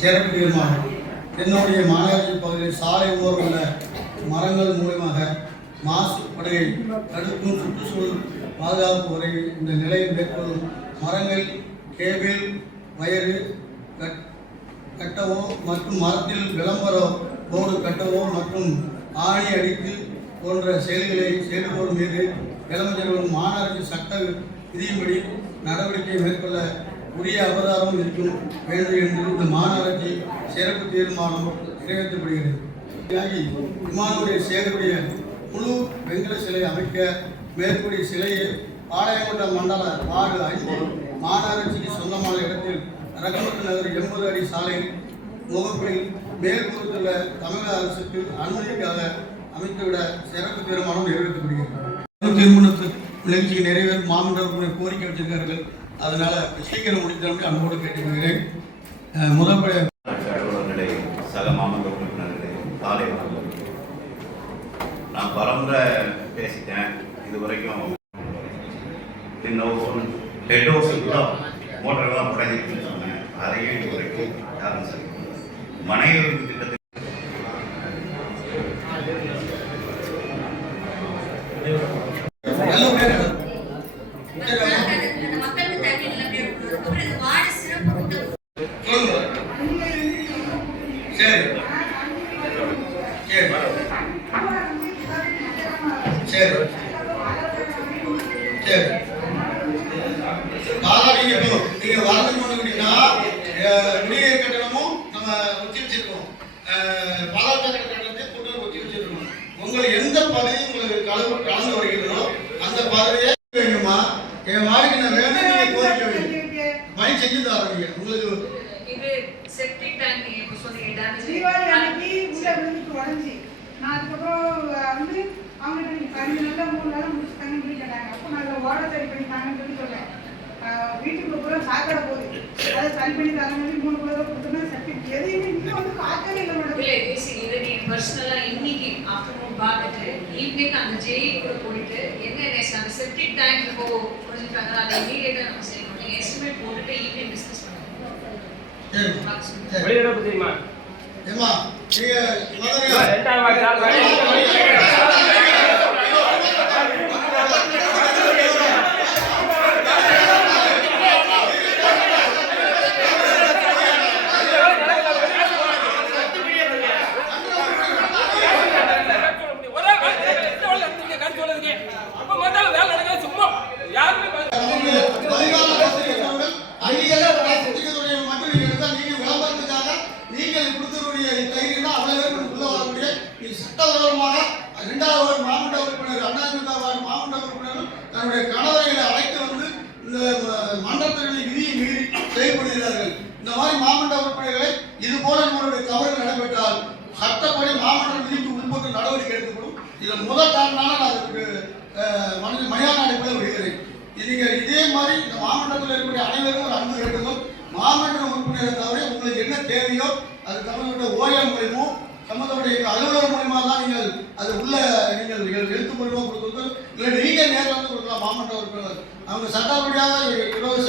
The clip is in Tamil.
சிறப்பு என்னுடைய மாநகராட்சி பகுதியில் சாலை ஓரம் உள்ள மரங்கள் மூலமாக மாசுபடுகை தடுக்கும் சுற்றுச்சூழல் பாதுகாப்பு வரை இந்த நிலையில் மேற்கொள்ளும் மரங்கள் கேபிள் வயறு கட் கட்டவோ மற்றும் மரத்தில் விளம்பர போர்டு கட்டவோ மற்றும் ஆணி அடித்து போன்ற செயல்களை செயல்படும் மீது விளம்பரம் மாநகராட்சி சட்ட விதியின்படி நடவடிக்கை மேற்கொள்ள உரிய அபராதம் இருக்கும் வேண்டும் என்று இந்த மாநகராட்சி சிறப்பு தீர்மானம் நிறைவேற்றப்படுகிறது. விமானுடைய சேருடைய முழு வெங்கல சிலை அமைக்க மேற்கூடிய சிலையை பாளையங்கோட்டை மண்டல வார்டு ஐந்து மாநகராட்சிக்கு சொந்தமான இடத்தில் ரகமத்து நகர் எண்பது அடி சாலையில் முகப்பில் மேற்கூறுத்துள்ள தமிழக அரசுக்கு அனுமதிக்காக அமைத்துவிட சிறப்பு தீர்மானம் நிறைவேற்றப்படுகிறது. திருமணத்து நிகழ்ச்சியை நிறைவேறும் மாமன்ற கோரிக்கை வச்சிருக்கார்கள் அதனால சீக்கிரம் முடித்தவங்க அன்போடு கேட்டுக்கொள்கிறேன் முதற்படி அலுவலர்களே சக மாமன்ற உறுப்பினர்களே காலை வணக்கம். நான் பரம்பரை பேசிட்டேன். இது வரைக்கும் ஹெட் ஹவுஸுக்குள்ள மோட்டர்லாம் உடைஞ்சிருக்குன்னு சொன்னேன் அதையும் இது வரைக்கும் யாரும் சரி மனைவி திட்டத்தில் பேர் சரி சரி சரி நீங்க நீங்க வரதுக்கு முன்னாடினா குடிநீர் கட்டணமும் நம்ம ஒத்தி வச்சிருக்கோம் பாலாட்ட கட்டணத்தை கூட்டு ஒத்தி வச்சிருக்கோம் உங்களுக்கு எந்த பதவி உங்களுக்கு கலந்து கலந்து வருகிறதோ அந்த பதவியை வேணுமா என் வாழ்க்கை நான் வேணும் நீங்க கோரிக்கை பணி செஞ்சு தரீங்க உங்களுக்கு இது செப்டிக் டேங்க் நீங்க இப்போ சொன்னீங்க தீபாவளி டேமேஜ் வந்து அவங்ககிட்ட நீங்க அஞ்சு நாள்ல மூணு நாள் முடிச்சு தண்ணி முடிக்க கேட்டாங்க அப்போ நான் அதை ஓட சரி பண்ணி தாங்கன்னு சொல்லி ஆஹ் வீட்டுக்கு பூரா சாக்கடை போகுது. அதை சரி பண்ணி தர மாதிரி மூணு கூட கொடுத்தோன்னா செப்டிக் எதையுமே இன்னும் வந்து பார்க்கவே இல்லை மேடம் இல்ல இது see, இது நீங்க பர்சனலா இன்னைக்கு ஆஃப்டர்நூன் பார்த்துட்டு ஈவினிங் அந்த ஜேஇ கூட போயிட்டு என்ன அந்த செப்டிக் டேங்க் இப்போ புரிஞ்சுட்டாங்க அதை இமீடியட்டா நம்ம செய்யணும் எஸ்டிமேட் போட்டுட்டு ஈவினிங் டிஸ்கஸ் வெளியிடப்பு தெரியுமா ஏமா நீங்க வரக்கூடிய சட்டவிரோதமாக இரண்டாவது மாவட்ட உறுப்பினர் அண்ணாதிமுக வார்டு மாவட்ட உறுப்பினரும் தன்னுடைய கணவர்களை அழைத்து வந்து இந்த ம- மன்றத்தினுடைய விதியை மீறி செயல்படுகிறார்கள். இந்த மாதிரி மாவட்ட உறுப்பினர்களை இது போல நம்மளுடைய தவறு நடைபெற்றால் சட்டப்படி மாவட்ட விதிக்கு உட்பட்டு நடவடிக்கை எடுக்கப்படும். இதில் முதல் காரணமாக நான் அதுக்கு மனதில் மையான மயான அடிப்படையில் விடுகிறேன். நீங்கள் இதே மாதிரி இந்த மாவட்டத்தில் இருக்கக்கூடிய அனைவரும் ஒரு அன்பு வேண்டுகோள். மாவட்ட உறுப்பினரை தவிர உங்களுக்கு என்ன தேவையோ அது சம்பந்தப்பட்ட ஓயம் மூலியமோ சம்பந்தப்பட்ட எங்கள் அலுவலர் அது உள்ள நீங்கள் எல்~ எழுத்து மூலமாக கொடுக்குறது இல்லை நீங்கள் நேரில் வந்து கொடுக்கலாம் மாமன்ற உறுப்பினர் அவங்க சட்டப்படியாக இரவு